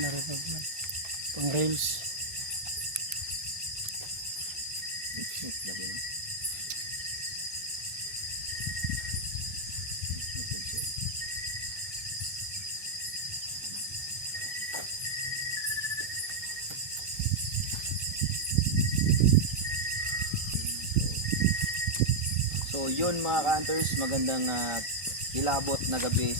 na rin pang rails. So yun mga ka-hunters, magandang kilabot na gabi.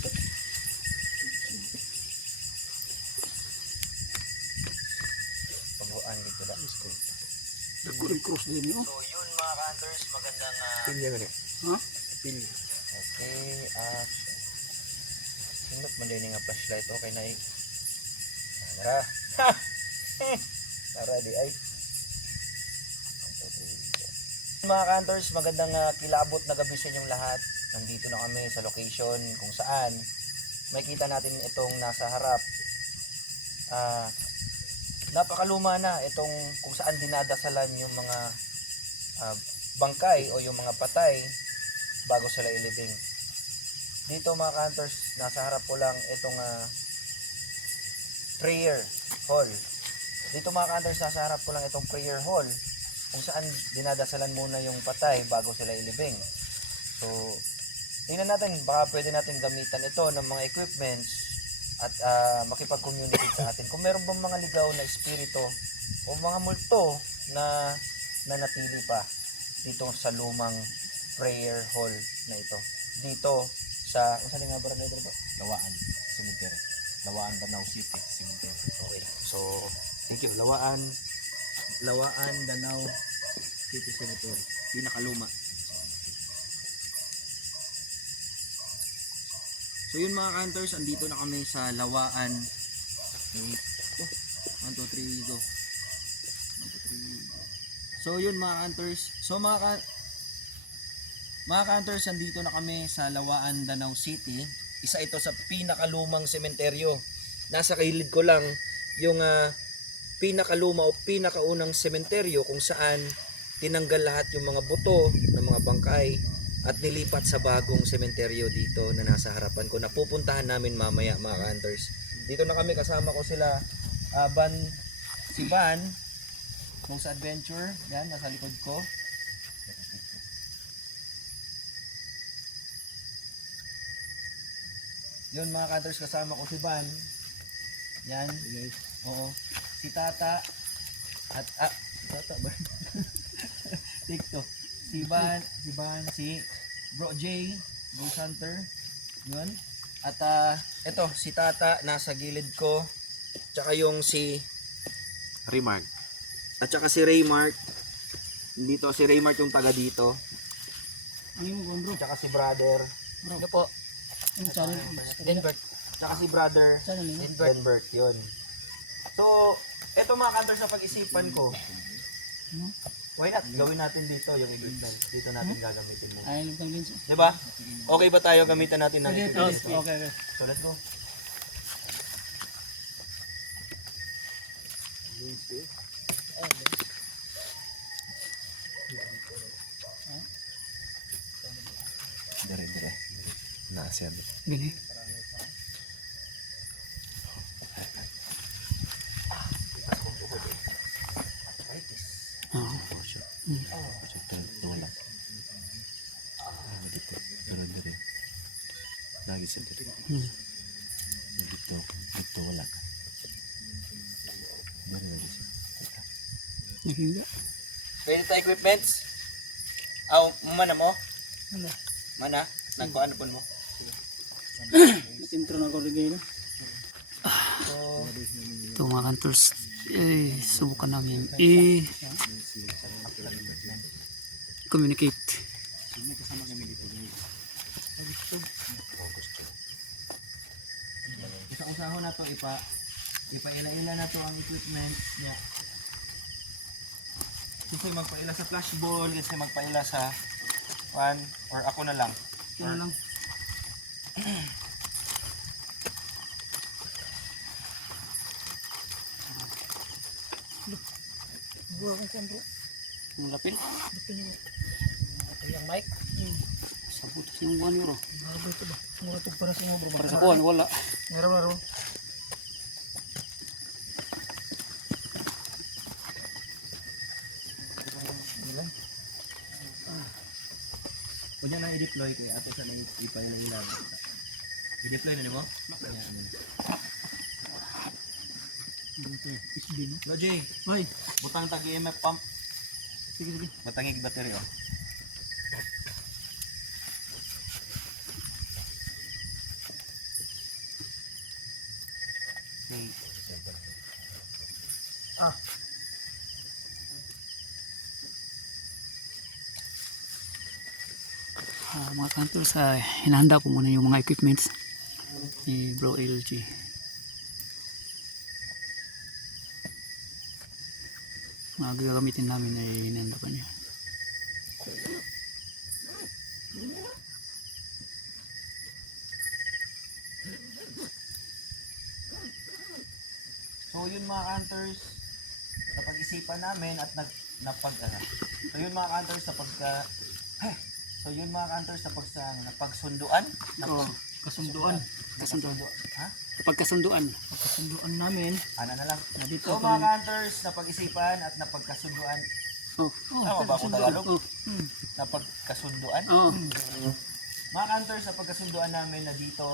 Pabuan dito na. Nagkuring cross din yun. So yun mga ka-hunters, magandang Pilya ko niya. Ha? Pilya. okay, sinot man din nga flashlight, okay na eh. Tara. Tara di ay. Mga ka-hunters, magandang kilabot na gabi sa inyong lahat. Nandito na kami sa location kung saan makikita natin itong nasa harap. Napakaluma na itong kung saan dinadasalan yung mga bangkay o yung mga patay bago sila ilibing. Dito mga ka-hunters, nasa harap ko lang itong prayer hall. Dito mga ka-hunters, nasa harap ko lang itong prayer hall kung saan dinadasalan muna yung patay bago sila ilibing. So, tingnan natin, baka pwede natin gamitan ito ng mga equipments at makipag-communicate sa atin. Kung meron bang mga ligaw na espiritu o mga multo na nanatili pa dito sa lumang prayer hall na ito. Dito sa, saan nga ba na ito ba? Lawaan. Cemetery. Lawaan, Danau City. Cemetery. Okay. So, thank you. Lawaan, Danau City Cemetery. Pinakaluma. So yun mga ka-hunters, andito na kami sa Lawaan. Okay. 1, 2, 3, go. 1, 2, 3, go. So yun mga ka-hunters. So mga ka-hunters, andito na kami sa Lawaan, Danau City. Isa ito sa pinakalumang sementeryo. Nasa kilid ko lang yung pinakaluma o pinakaunang sementeryo kung saan tinanggal lahat yung mga buto ng mga bangkay at nilipat sa bagong sementeryo dito na nasa harapan ko. Napupuntahan namin mamaya mga ka-hunters. Dito na kami, kasama ko sila si Van kung sa adventure. Yan, nasa likod ko. Yun mga ka-hunters, kasama ko si Van. Yan. Oo. Si Tata at si Tata ba? TikTok. Si Bro J, Ghost Hunter. Yun. At ito si Tata nasa gilid ko. Tsaka yung si Remark. at tsaka si Raymark. Dito si Raymark yung taga dito. Ano yung bro? Tsaka si brother. Bro. Ano po? Yung channel. Denbert. Tsaka si brother Channel yun. Denbert. Yun. So, eto mga ka-hunters sa pag-isipan ko. Why not? Gawin natin dito yung equipment. Dito natin gagamitin mo. Ayaw lang din siya. Diba? Okay ba tayo gamitan natin ng equipment? Okay. So let's go. Dire. Nasa yan. Gini. Wala. Dito. Dire. Lagi siya dito. Dito wala. Dire lagi siya. Nahiga. Pwede tayo equipments? Mana mo? Ano? Mana? Nagpaano po mo? Intro na ko rin ito mga hunters, subukan namin communicate. Isa-usaho na to, ipaila-ila na to ang equipment niya. Kasi magpaila sa flashball, kasi magpaila sa or ako na lang. Ano lang? Buwa kong kuwan bro. Ang lapil? Lapil yung yung mic? Sabot sa yung kuwan bro. Bago ito ba? Mura ito para sa mga bro. Para sa kuwan, wala. Meron. Inya na i-deploy kay ato sa na ipailaw. I-deploy na nimo? Ayan, ano. No, Jay. Ay, Butang tag EMF pump. sige, sige. Batangig battery oh. Okay. Mga hunters, hinahanda ko muna yung mga equipments ni Bro LG. Mga gagamitin namin ay hinahanda pa niya. So yun mga hunters, napag-isipan namin at so yun mga hunters so yun mga hunters napagsunduan Oo, kasunduan. ha? Kapagkasunduan namin Ano na lang. na dito. So mga hunters, napag-isipan at napagkasunduan. Oh, Tama ba kung Tagalog? oh, Napagkasunduan. oh. Mga hunters, napagkasunduan namin na dito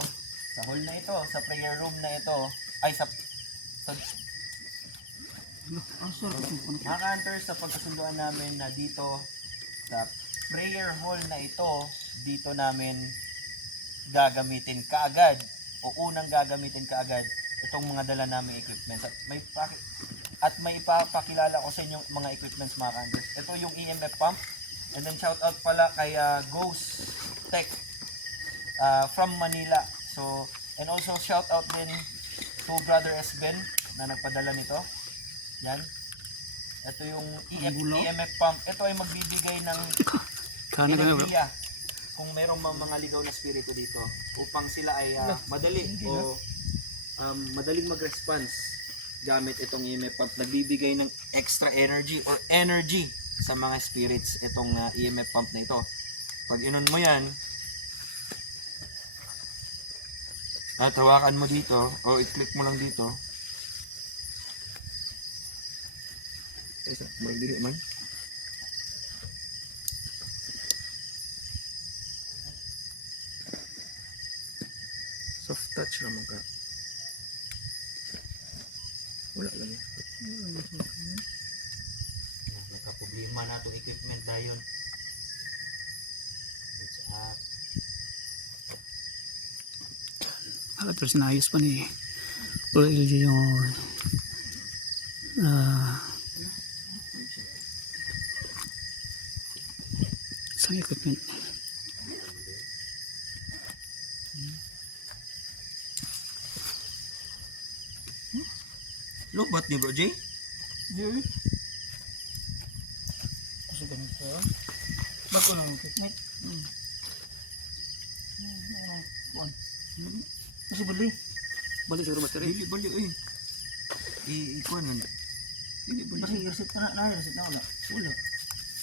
sa hall na ito, sa prayer room na ito, ay sa mga hunters, napagkasunduan namin na dito sa prayer hall na ito, dito namin gagamitin kaagad o unang gagamitin kaagad itong mga dala naming equipments at may ipapakilala ko sa inyo mga equipments mga hunters. Ito yung EMF pump, and then shout out pala kay Ghost Tech from Manila. So, and also shout out din to Brother Esben na nagpadala nito. Yan. Ito yung EMF pump. Ito ay magbibigay ng Kana ka na bro. enerhiya kung merong mga ligaw na spirito dito upang sila ay madaling mag-response gamit itong EMF pump. Nagbibigay ng extra energy or energy sa mga spirits itong EMF pump na ito. Pag inon mo yan, at hawakan mo dito o i-click mo lang dito. Isa, magdili man. Soft touch naman ka. Wala lang yan. Nagka-problema na itong equipment dayon. It's up. Terus sinayos pa ni Bro LG yung isang equipment. Lobat ni Bro Jay? Yun. Kasi ganito. Bago lang equipment. Kasi bali. Bali siguro battery. Dili bali eh. Ikuan na. Dili bali. Kasi reset na reset na wala. Wala.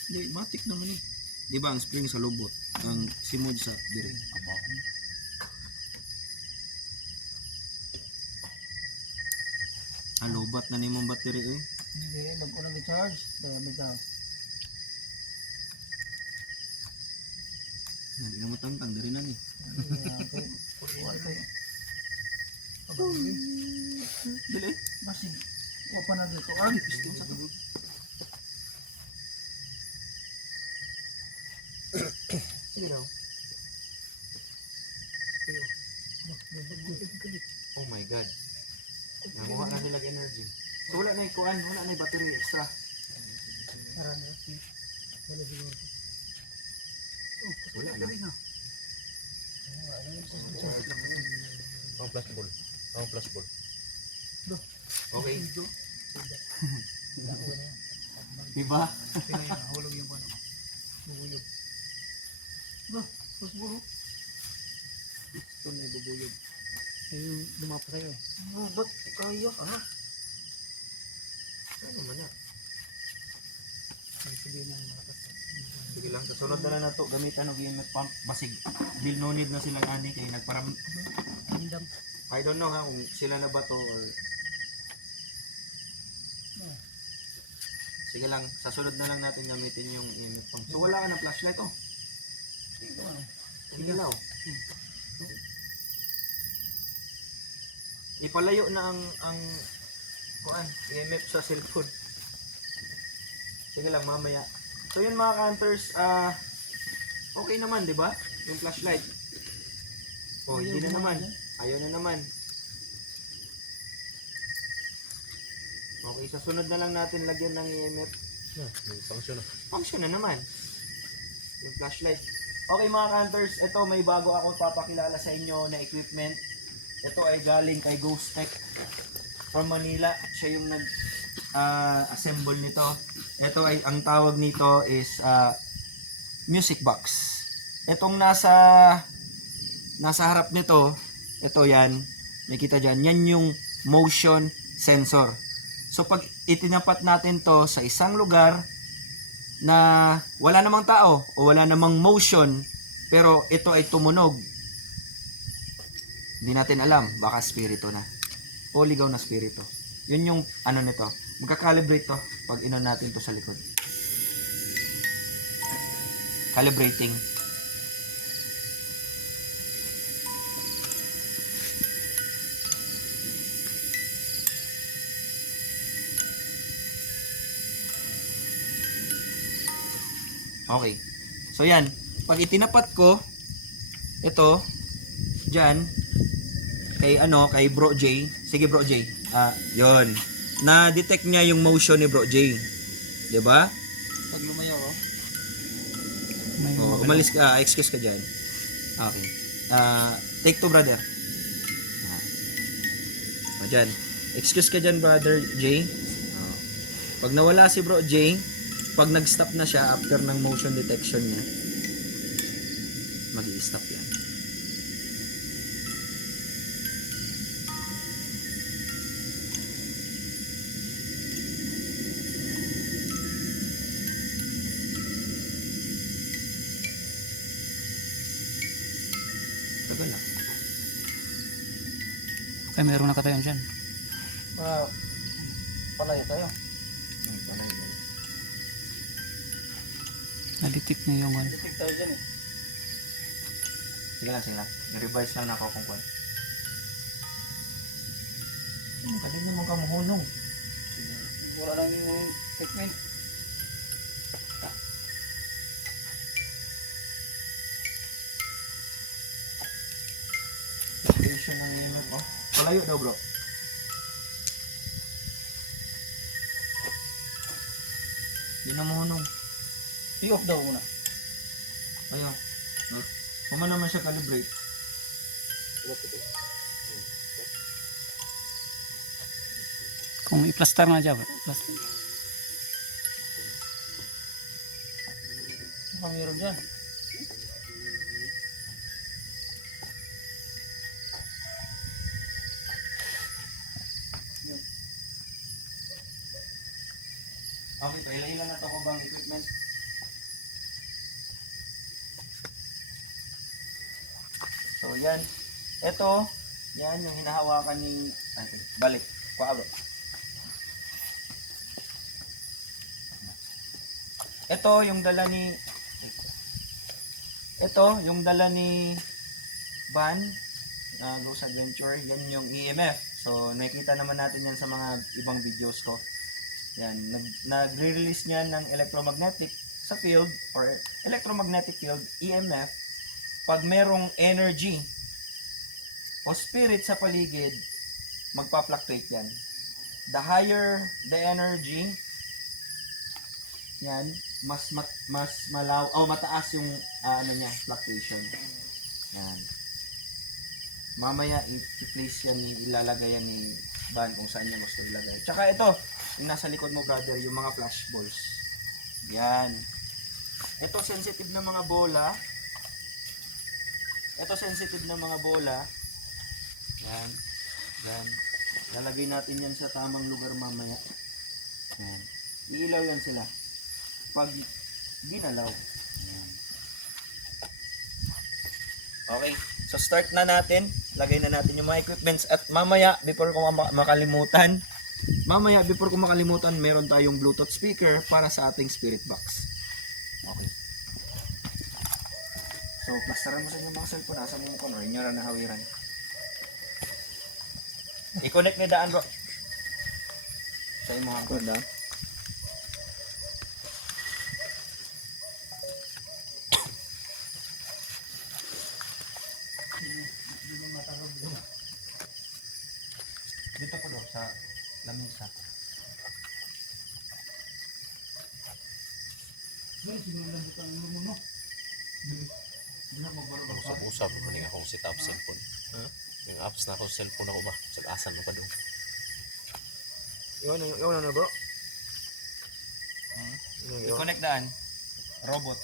Di matik naman eh. Di ba ang spring sa lubot, ang simod sa dire. Abahon. Ang lobat na nimong battery eh. Hindi, bago lang i-charge. Kaya bitaw. Hindi na matangtang dari na ni. Dili. Basi, wapa na dito. Ay, piston sa to. Sige daw. Oh my god. Nakuha na sila energy. So wala na yung kuan, wala na yung battery extra. Marami. Wala siguro. Wala na. Ang flash ball. Ang flash ball. Okay. Diba? Hulog yung ano. Bubuyog. Ba, terus bulu. Ito na ibubuyog. Ayun, lumapa sa'yo. Ba't kaya ka? Ano man na? Ay, sabihin na malakas. Sige lang, sa sunod na lang na to, gamitan ng EMF pump. Basig, bill no need na silang ani kay nagparam. Hindam. I don't know ha kung sila na ba to or sige lang, sa sunod na lang natin gamitin yung EMF pump. So wala ka ng flashlight oh. Ilaw. Ipalayo na ang kuan, EMF sa cellphone. Sige lang mamaya. So yun mga hunters, okay naman, 'di ba? Yung flashlight. Oh, hindi na naman. Ayaw na naman. Okay, sa sunod na lang natin lagyan ng EMF. May function na. Function na naman. Yung flashlight. Okay mga hunters, ito may bago ako papakilala sa inyo na equipment. Ito ay galing kay Ghost Tech from Manila. Siya yung nag-assemble nito. Ito ay, ang tawag nito is music box. Itong nasa harap nito, ito yan, nakita dyan, yan yung motion sensor. So pag itinapat natin to sa isang lugar na wala namang tao o wala namang motion, pero ito ay tumunog, hindi natin alam, baka spirito na o ligaw na spirito. Yun yung ano nito, magka-calibrate to pag inon natin to sa likod. Calibrating. Okay. So yan, pag itinapat ko ito diyan kay Bro J. Sige Bro J. 'Yon. Na-detect niya yung motion ni Bro J. 'Di ba? Pag lumayo ko. Umalis ka, excuse ka diyan. Okay. Take two brother. Diyan. Excuse ka diyan brother J. Pag nawala si Bro J, pag nag-stop na siya after ng motion detection niya, mag-i-stop yan. Tagal na. Okay, meron na katayan dyan. Palaya tayo. Na-detect niya yung ano. Detect tayo dyan eh. Sige lang. I-revise lang ako kung kwan. Kasi naman ka mahulong. Wala lang yung equipment. Station na ngayon ako. Palayo daw bro. Hindi na mahulong. I-off daw muna. Ayaw. Kung man naman siya calibrate. Kung i-plaster na dyan. Plaster. Ano meron dyan? Okay, pailan na to ko bang equipment. So yan. Ito, yan yung hinahawakan ni balik. Kuha bro. Ito yung dala ni Van na Ghost Adventure. Yan yung EMF. So nakikita naman natin yan sa mga ibang videos ko. Yan, nagre-release niyan ng electromagnetic sa field or electromagnetic field, EMF. Pag merong energy o spirit sa paligid, magpa-fluctuate yan. The higher the energy, yan, mas mataas yung fluctuation. Yan. Mamaya i-place yan, ilalagay yan ni Van kung saan niya gusto ilagay. Tsaka ito, yung nasa likod mo brother, yung mga flash balls. Yan. Ito sensitive na mga bola. Yan. Yan. Lalagay natin yan sa tamang lugar mamaya. Yan. Iilaw yan sila. Pag ginalaw. Yan. Okay. So start na natin. Lagay na natin yung mga equipments. At mamaya, before ko makalimutan, meron tayong Bluetooth speaker para sa ating spirit box. Okay. So, plasteran mo sa inyong mga cellphone, nasa mong corner, inyo ra nahawiran. I-connect ni daan bro. Sa imong hangkod da. Dito po do sa lamesa. Usap-usap mo ning akong set up cellphone. Yung apps na akong cellphone ako ba? Sa asan mo pa doon? Iwan na bro. I-connect daan. Robot.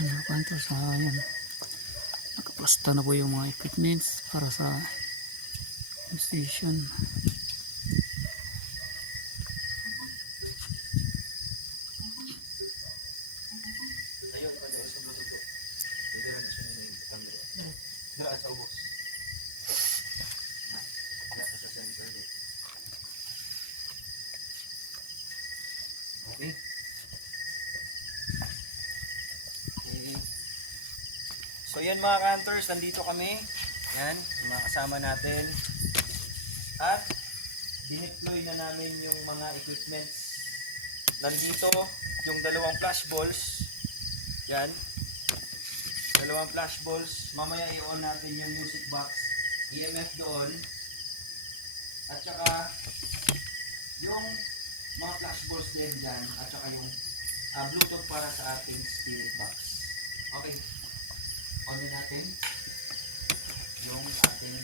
Ano pa ito sa yan. Nakaplasta na po yung mga equipments para sa station. Ayun, pwede ko sa bluetooth ko. Dito lang siya ng camera. Dira sa ubos. Na sa center dito. Okay. Okay. So yan mga hunters, nandito kami. Yan, yung mga kasama natin. At dineploy na namin yung mga equipments. Nandito yung dalawang flash balls. Yan. Dalawang flash balls. Mamaya i-on natin yung music box. EMF doon. At saka yung mga flash balls din dyan. At saka yung Bluetooth para sa ating spirit box. Okay. On natin yung ating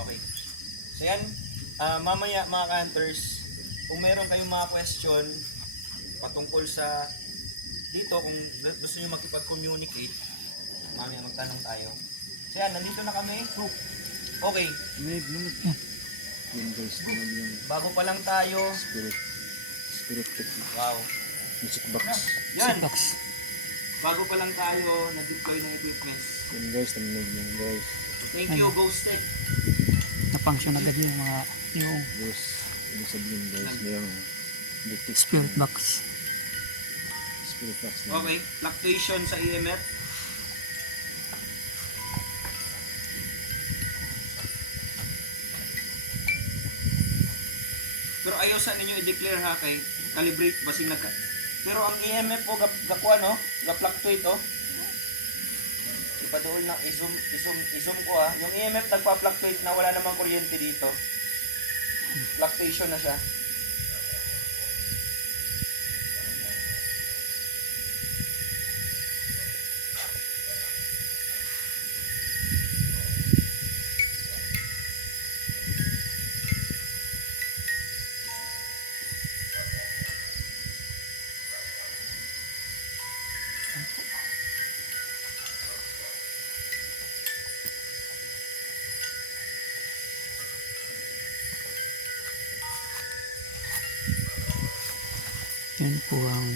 okay. So yan, mamaya mga hunters, kung meron kayong mga question patungkol sa dito, kung gusto nyo makipag-communicate, mamaya magtanong tayo. So yan, nandito na kami. Okay, Yun guys, tunog yung bago pa lang tayo. spirit kit, Wow. music box. Yan, Box. bago pa lang tayo nag-deploy ng equipments. Yun guys, tunog yun guys. So, thank you, Ghost Tech. Na-function agad yung mga yung Guys, ibig sabihin guys, mayroong electric spirit box. spirit box na. Okay, fluctuation sa EMF. Pero ayaw sa ninyo i-declare ha kay calibrate basing nagka. Pero ang EMF po gakuha no, ga-fluctuate oh. Ipaduol na i-zoom ko ha. Yung EMF nagpa-fluctuate na wala namang kuryente dito. Fluctuation na siya. Yun po ang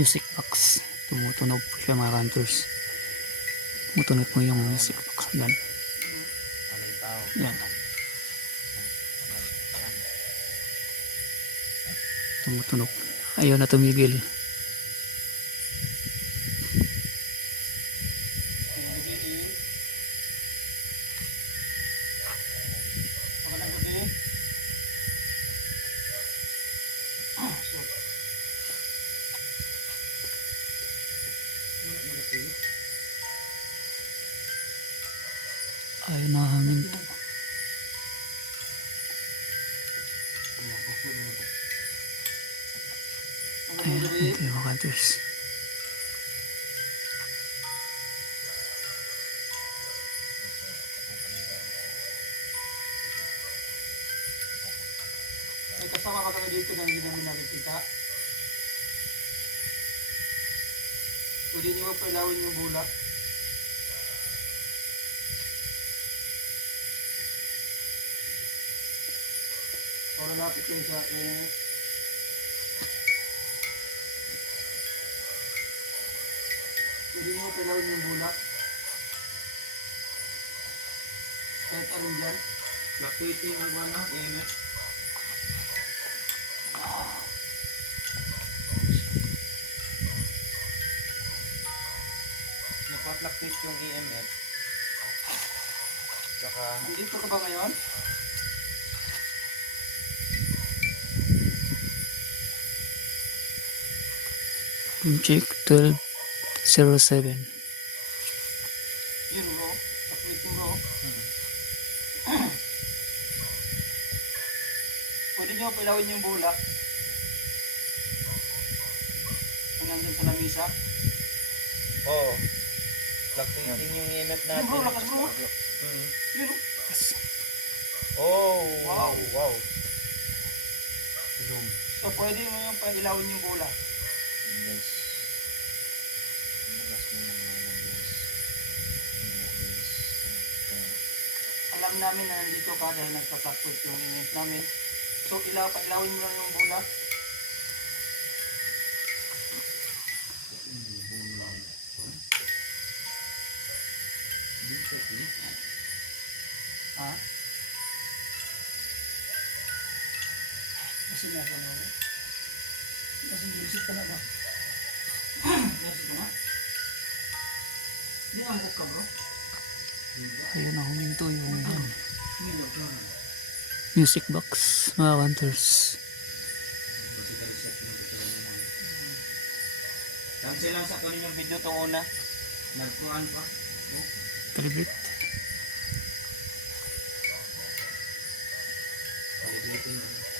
music box. Tumutunog po siya mga hunters. Tumutunog po yung music box. Yan. Yan. Tumutunog. Ayaw na tumigil. Ayaw na hangin po. Ayan, ito yung mga hunters. May kasama ka kami dito na hindi namin nakikita. Pwede niyo ba pailawin yung bulak? O lalapit kayo sa akin. Pwede niyo ba pailawin yung bulak? Kahit anong dyan? Fluctuating ang ano, EMF. Nagpa-fluctuate yung EMF. Tsaka, Nandito ka ba ngayon? Check 1207. Yun bro. Fluctuating bro. Pwede niyo ba pailawin yung bulak? Ang nandun sa lamisa? oh, fluctuating yung EMF Yun natin. bro, lakas bro. Mm. Yun bro. Oh, Wow. wow. So pwede mo yung pailawin yung bulak. Guys. Bukas mo na mga guys. Guys. Alam namin na nandito ka dahil nagpa-fluctuate yung image namin. So pailawin mo lang yung bulak. Ha? Kasi nga po no? Kasi music ka na ba? Music ka na? Hindi ang book ka bro? Ayun na, huminto yung Hindi bro. music box, mga hunters. Cancel lang sa kunin yung video tong una. Nagkuhan pa. Tribute. Ulitin.